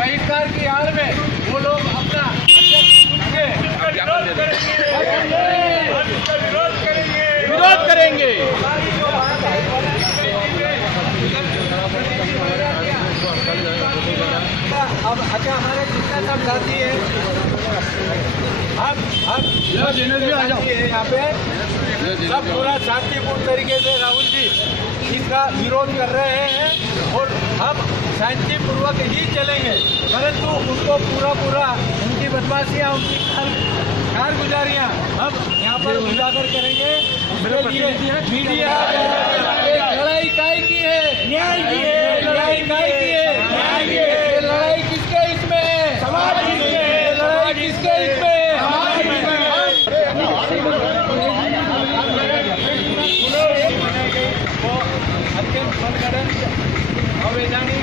बहिष्कार की आड़ में वो लोग अपना विरोध करेंगे। अब अच्छा हमारे जितना सब साथी है यहाँ पे सब पूरा शांतिपूर्ण तरीके से राहुल जी इसका विरोध कर रहे हैं और हम शांतिपूर्वक ही चलेंगे, परंतु उनको पूरा उनकी बदमाशियाँ, उनकी कारगुजारियाँ हम यहाँ पर उजागर करेंगे। मीडिया लड़ाई काय की है? न्याय की है। लड़ाई काय की है? न्याय की है। लड़ाई किसके हित में है? समाज की है। लड़ाई किसके हित में है? अत्यंत मनगढ़ंत अवैधानिक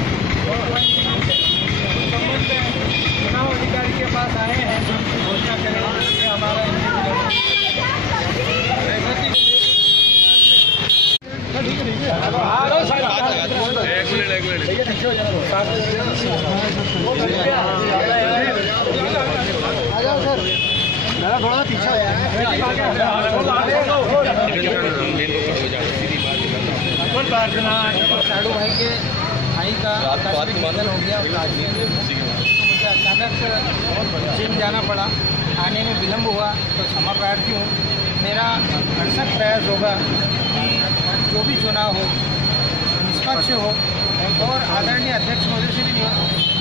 चुनाव अधिकारी के पास आए हैं, घोषणा करें कि हमारा थोड़ा पीछे साड़ू भाई के भाई का निधन हो गया। मुझे अचानक जिम जाना पड़ा, आने में विलम्ब हुआ तो क्षमा प्रार्थी हूँ। मेरा भरसक प्रयास होगा कि जो भी चुनाव हो निष्पक्ष हो और आदरणीय अध्यक्ष महोदय से भी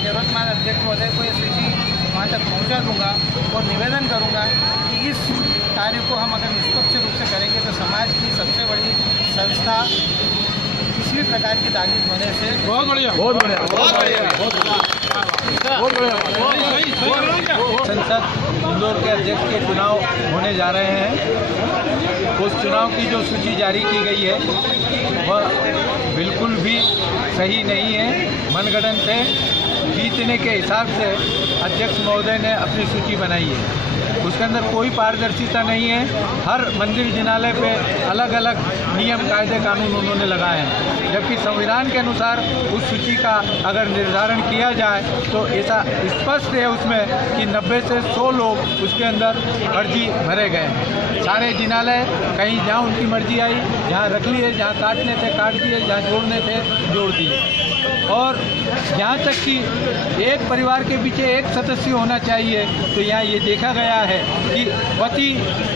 निवर्तमान अध्यक्ष महोदय को ये सूची वहाँ तक पहुँचा दूँगा और निवेदन करूँगा कि इस कार्य को हम अगर निष्पक्ष रूप से करेंगे तो समाज की सबसे बड़ी संस्था किसी भी प्रकार की ताकत होने से बहुत बढ़िया संसद इंदौर के अध्यक्ष के चुनाव होने जा रहे हैं। उस चुनाव की जो सूची जारी की गई है वह बिल्कुल भी सही नहीं है, मनगढ़ंत है। जीतने के हिसाब से अध्यक्ष महोदय ने अपनी सूची बनाई है, उसके अंदर कोई पारदर्शिता नहीं है। हर मंदिर जिनालय पे अलग अलग नियम कायदे कानून उन्होंने लगाए हैं, जबकि संविधान के अनुसार उस सूची का अगर निर्धारण किया जाए तो ऐसा स्पष्ट है उसमें कि 90 से 100 लोग उसके अंदर फर्जी भरे गए हैं। सारे जिनालय कहीं जहाँ उनकी मर्जी आई जहाँ रख लिए, जहाँ काटने थे काट दिए, जहाँ जोड़ने थे जोड़ दिए। और यहाँ तक कि एक परिवार के पीछे एक सदस्य होना चाहिए, तो यहाँ ये देखा गया है कि पति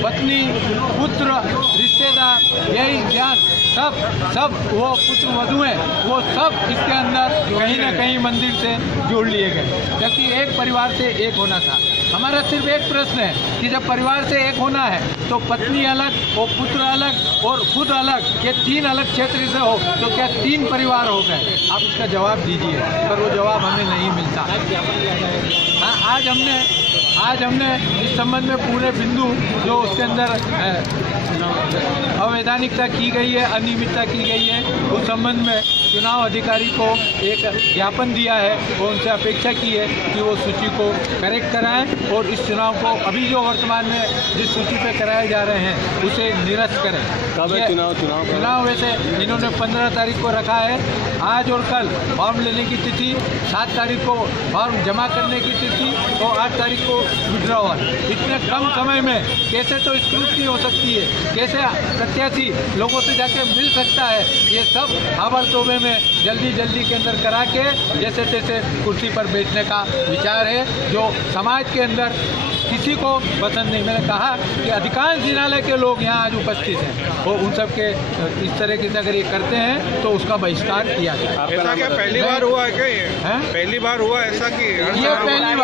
पत्नी पुत्र रिश्तेदार यही ज्ञान सब वो पुत्र वधू हैं, वो सब इसके अंदर कहीं ना कहीं मंदिर से जोड़ लिए गए, जबकि एक परिवार से एक होना था। हमारा सिर्फ एक प्रश्न है कि जब परिवार से एक होना है तो पत्नी अलग और पुत्र अलग और खुद अलग, ये 3 अलग क्षेत्र से हो तो क्या 3 परिवार हो गए? आप इसका जवाब दीजिए, पर वो जवाब हमें नहीं मिलता। हाँ, आज हमने इस संबंध में पूरे बिंदु जो उसके अंदर अवैधानिकता की गई है, अनियमितता की गई है, उस संबंध में चुनाव अधिकारी को एक ज्ञापन दिया है और उनसे अपेक्षा की है कि वो सूची को करेक्ट कराएं और इस चुनाव को अभी जो वर्तमान में जिस सूची पे कराए जा रहे हैं उसे निरस्त करें। कब है चुनाव वैसे इन्होंने 15 तारीख को रखा है। आज और कल फॉर्म लेने की तिथि, 7 तारीख को फॉर्म जमा करने की तिथि और 8 तारीख को विड्रॉवल। इतने कम समय में कैसे तो स्क्रूटनी हो सकती है, कैसे प्रत्याशी लोगों से जाके मिल सकता है? ये सब ताबड़तोड़ में जल्दी के अंदर करा के जैसे तैसे कुर्सी पर बैठने का विचार है, जो समाज के अंदर किसी को पसंद नहीं। मैंने कहा कि अधिकांश जिनालय के लोग यहाँ आज उपस्थित हैं और उन सब के इस तरह से अगर ये करते हैं तो उसका बहिष्कार किया जाए। ऐसा क्या पहली बार हुआ है क्या? ये पहली बार हुआ ऐसा कि ये पहली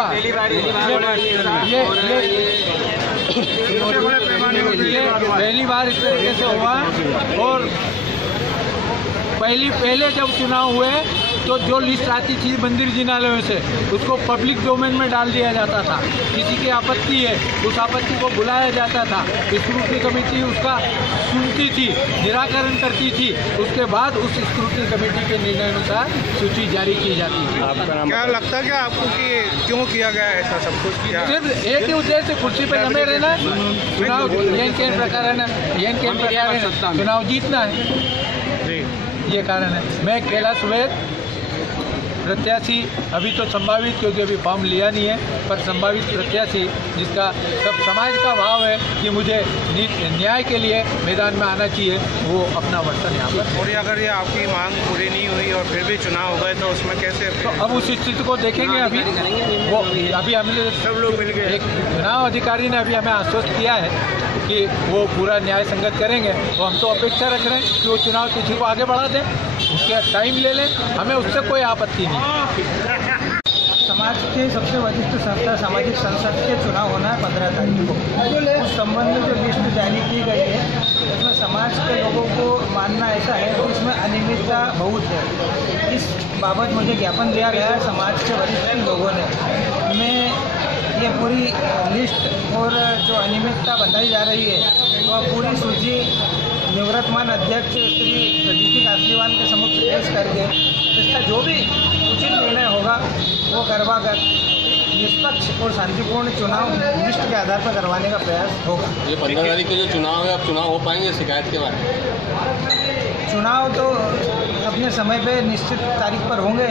बार इस तरीके से हुआ। और पहले जब चुनाव हुए तो जो लिस्ट आती थी मंदिर जिनालयों से उसको पब्लिक डोमेन में डाल दिया जाता था। किसी की आपत्ति है, उस आपत्ति को बुलाया जाता था, स्क्रूटनी कमेटी उसका सुनती थी, निराकरण करती थी, उसके बाद उस स्क्रूटनी कमेटी के निर्णय अनुसार सूची जारी की जाती थी। क्या लगता है क्या आपको कि क्यों किया गया ऐसा सब कुछ? सिर्फ एक ही उद्देश्य कुर्सी पर लंबे रहना, चुनाव चुनाव जीतना है, ये कारण है। मैं कैलाश वैद प्रत्याशी अभी तो संभावित, क्योंकि अभी फॉर्म लिया नहीं है, पर संभावित प्रत्याशी जिसका सब समाज का भाव है कि मुझे न्याय के लिए मैदान में आना चाहिए, वो अपना वर्तन यहाँ पर। और अगर ये आपकी मांग पूरी नहीं हुई और फिर भी चुनाव हो गए तो उसमें कैसे? तो अब उस स्थिति को देखेंगे। अभी हमने सब लोग मिल गए, एक चुनाव अधिकारी ने अभी हमें आश्वस्त किया है कि वो पूरा न्याय संगत करेंगे, तो हम तो अपेक्षा रख रहे हैं कि वो चुनाव तिथि को आगे बढ़ा दें, उसके टाइम ले लें, हमें उससे कोई आपत्ति नहीं। समाज के सबसे वरिष्ठ संस्था सामाजिक संसद के चुनाव होना है 15 तारीख को। उस संबंध में जो लिस्ट जारी की गई है उसमें समाज के लोगों को मानना ऐसा है कि इसमें अनियमितता बहुत है। इस बाबत मुझे ज्ञापन दिया गया है समाज के वरिष्ठ लोगों ने। मैं ये पूरी लिस्ट और जो अनियमितता बताई जा रही है वह पूरी सूची निवर्तमान अध्यक्ष श्री प्रदीप कासलीवाल के समक्ष पेश करके इसका जो भी उचित निर्णय होगा वो करवा कर निष्पक्ष और शांतिपूर्ण चुनाव लिस्ट के आधार पर करवाने का प्रयास होगा। ये 15 तारीख को जो चुनाव है, अब चुनाव हो पाएंगे शिकायत के बारे में? चुनाव तो अपने समय पे निश्चित तारीख पर होंगे।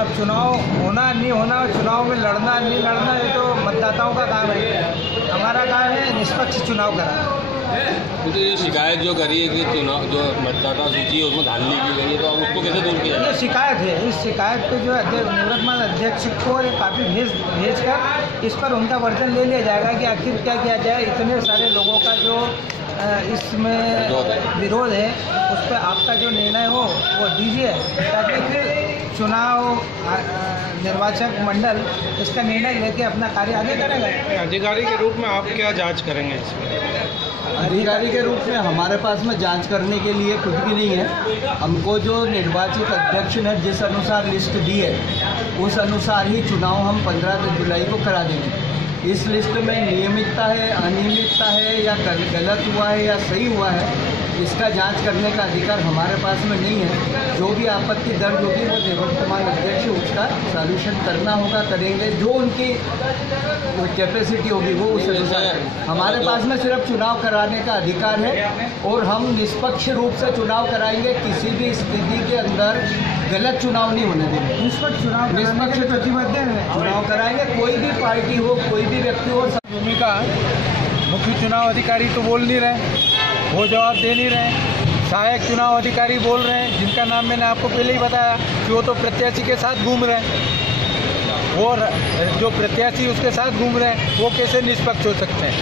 अब चुनाव होना नहीं होना, चुनाव में लड़ना नहीं लड़ना, ये तो मतदाताओं का काम है। हमारा काम है निष्पक्ष चुनाव कराना। तो ये शिकायत जो करी है कि चुनाव जो मतदाता सूची है उसमें धांधली की गई है, तो अब उसको कैसे दूर किया जाए? ये शिकायत है। इस शिकायत पे जो निवर्तमान अध्यक्ष को एक काफ़ी भेज कर इस पर उनका वर्जन ले लिया जाएगा कि आखिर क्या किया जाए। इतने सारे लोगों का जो इसमें विरोध है, उस पर आपका जो निर्णय हो वो दीजिए, ताकि फिर चुनाव निर्वाचक मंडल इसका निर्णय लेके अपना कार्य आगे करेगा। अधिकारी के रूप में आप क्या जांच करेंगे इसमें? अधिकारी के रूप में हमारे पास में जांच करने के लिए कुछ भी नहीं है। हमको जो निर्वाचित अध्यक्ष ने जिस अनुसार लिस्ट दी है उस अनुसार ही चुनाव हम 15 जुलाई को करा देंगे। इस लिस्ट में नियमितता है, अनियमितता है, या गलत हुआ है या सही हुआ है, इसका जांच करने का अधिकार हमारे पास में नहीं है। जो भी आपत्ति दर्ज होगी वो निवर्तमान अध्यक्ष उसका सॉल्यूशन करना होगा, करेंगे। जो उनकी कैपेसिटी होगी वो उस अनुसार। हमारे पास में सिर्फ चुनाव कराने का अधिकार है और हम निष्पक्ष रूप से चुनाव कराएंगे। किसी भी स्थिति के अंदर गलत चुनाव नहीं होने देंगे। निष्पक्ष प्रतिबद्ध है। चुनाव कराएंगे, कोई भी पार्टी हो, कोई भी व्यक्ति हो। भूमिका मुख्य चुनाव अधिकारी तो बोल नहीं रहे, वो जवाब दे नहीं रहे। सहायक चुनाव अधिकारी बोल रहे हैं, जिनका नाम मैंने आपको पहले ही बताया कि वो तो प्रत्याशी के साथ घूम रहे हैं। वो जो प्रत्याशी उसके साथ घूम रहे हैं वो कैसे निष्पक्ष हो सकते हैं?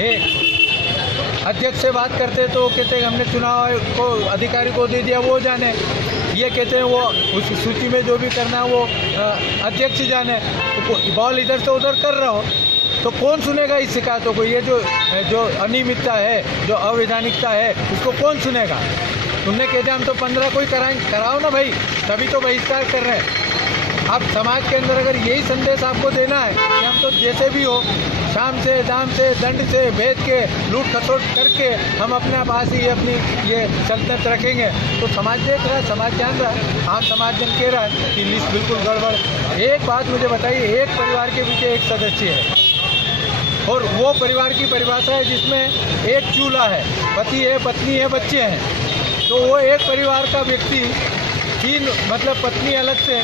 एक अध्यक्ष से बात करते तो कहते हैं हमने चुनाव को अधिकारी को दे दिया, वो जाने। ये कहते हैं वो उस सूची में जो भी करना है वो अध्यक्ष जाने। तो बॉल इधर से उधर कर रहा हो तो कौन सुनेगा इस शिकायतों को? ये जो अनियमितता है, जो अवैधानिकता है, उसको कौन सुनेगा? तुमने कहते हम तो 15 को ही कराओ ना भाई, तभी तो बहिष्कार कर रहे हैं। अब समाज के अंदर अगर यही संदेश आपको देना है कि हम तो जैसे भी हो, शाम से दाम से दंड से भेद के लूट खसोट करके हम अपने पास ही अपनी ये सल्तनत रखेंगे, तो समाज देख रहा है, समाज जान रहा है। आम समाज जन कह रहा है कि लिस्ट बिल्कुल गड़बड़। एक बात मुझे बताइए, एक परिवार के पीछे एक सदस्य है और वो परिवार की परिभाषा है जिसमें एक चूल्हा है, पति है, पत्नी है, बच्चे हैं। तो वो एक परिवार का व्यक्ति तीन, मतलब पत्नी अलग से,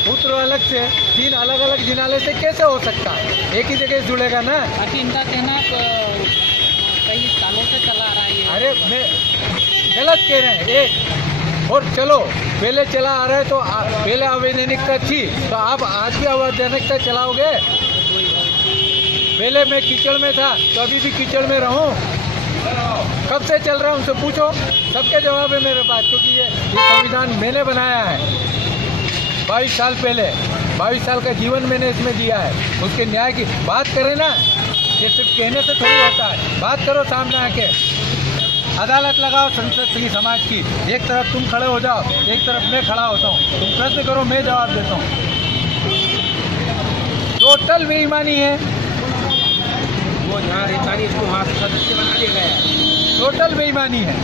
पुत्र अलग से, तीन अलग अलग जिनाले से कैसे हो सकता है? एक ही जगह जुड़ेगा ना। इनका कहना कई सालों से चला आ रहा है। अरे मैं गलत कह रहे हैं। एक और चलो पहले चला आ रहा है तो पहले अवैधानिकता थी, तो आप आज भी अवैधानिकता चलाओगे? पहले मैं कीचड़ में था तो अभी भी कीचड़ में रहूं? कब से चल रहा हूं उनसे पूछो, सबके जवाब है मेरे पास। क्योंकि ये संविधान मैंने बनाया है 22 साल पहले, 22 साल का जीवन मैंने इसमें दिया है। उसके न्याय की बात करें ना, ये सिर्फ कहने से थोड़ी होता है। बात करो सामने आके, अदालत लगाओ संसदीय समाज की। एक तरफ तुम खड़े हो जाओ, एक तरफ मैं खड़ा होता हूँ। तुम प्रश्न करो, मैं जवाब देता हूँ। टोटल बेईमानी है। वो जहाँ रहता नहीं उसको वहाँ सदस्य बना दिया गया है। टोटल बेईमानी है।